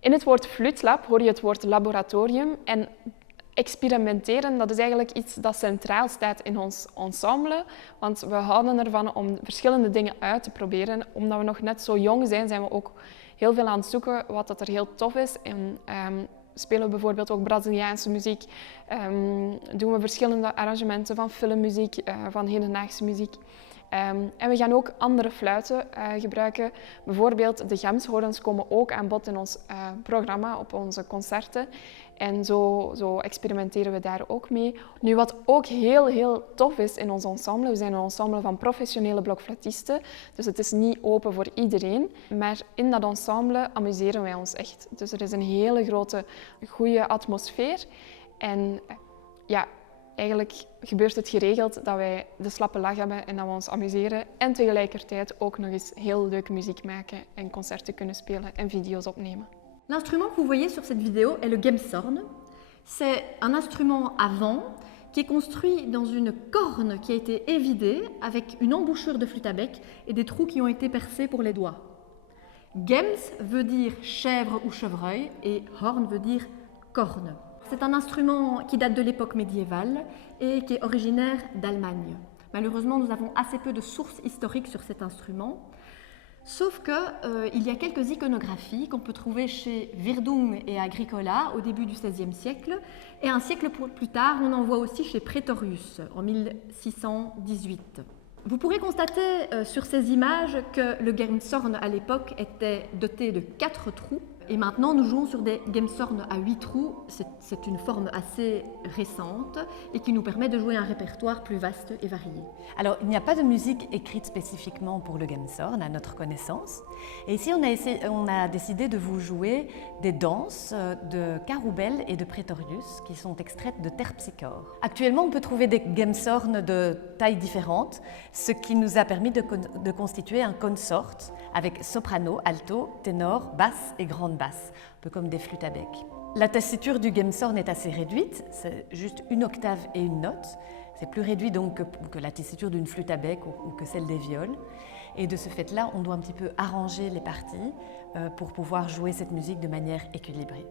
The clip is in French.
In het woord fluitlab hoor je het woord laboratorium en experimenteren, dat is eigenlijk iets dat centraal staat in ons ensemble, want we houden ervan om verschillende dingen uit te proberen. Omdat we nog net zo jong zijn, zijn we ook heel veel aan het zoeken wat dat er heel tof is. En spelen we bijvoorbeeld ook Braziliaanse muziek, doen we verschillende arrangementen van filmmuziek, van hedendaagse muziek. En we gaan ook andere fluiten gebruiken. Bijvoorbeeld de gemshorens komen ook aan bod in ons programma, op onze concerten. En zo experimenteren we daar ook mee. Nu, wat ook heel tof is in ons ensemble, we zijn een ensemble van professionele blokfluitisten, dus het is niet open voor iedereen. Maar in dat ensemble amuseren wij ons echt. Dus er is een hele grote, goede atmosfeer. En ja, eigenlijk gebeurt het geregeld dat wij de slappe lach hebben en dat we ons amuseren en tegelijkertijd ook nog eens heel leuke muziek maken en concerten kunnen spelen en video's opnemen. L'instrument que vous voyez sur cette vidéo est le gemshorn. C'est un instrument à vent qui est construit dans une corne qui a été évidée avec une embouchure de flûte à bec et des trous qui ont été percés pour les doigts. Gems veut dire chèvre ou chevreuil et horn veut dire corne. C'est un instrument qui date de l'époque médiévale et qui est originaire d'Allemagne. Malheureusement, nous avons assez peu de sources historiques sur cet instrument. Sauf qu'il y a quelques iconographies qu'on peut trouver chez Wirdung et Agricola au début du XVIe siècle. Et un siècle plus tard, on en voit aussi chez Praetorius en 1618. Vous pourrez constater sur ces images que le gemshorn à l'époque était doté de 4 trous. Et maintenant, nous jouons sur des gemshorns à 8 trous. C'est une forme assez récente et qui nous permet de jouer un répertoire plus vaste et varié. Alors, il n'y a pas de musique écrite spécifiquement pour le gemshorn, à notre connaissance. Et ici, on a décidé de vous jouer des danses de Caroubel et de Praetorius qui sont extraites de Terpsichore. Actuellement, on peut trouver des gemshorns de tailles différentes, ce qui nous a permis de constituer un consort avec soprano, alto, ténor, basse et grande basse, un peu comme des flûtes à bec. La tessiture du gemshorn est assez réduite, c'est juste une octave et une note. C'est plus réduit donc que la tessiture d'une flûte à bec ou que celle des viols. Et de ce fait-là, on doit un petit peu arranger les parties pour pouvoir jouer cette musique de manière équilibrée.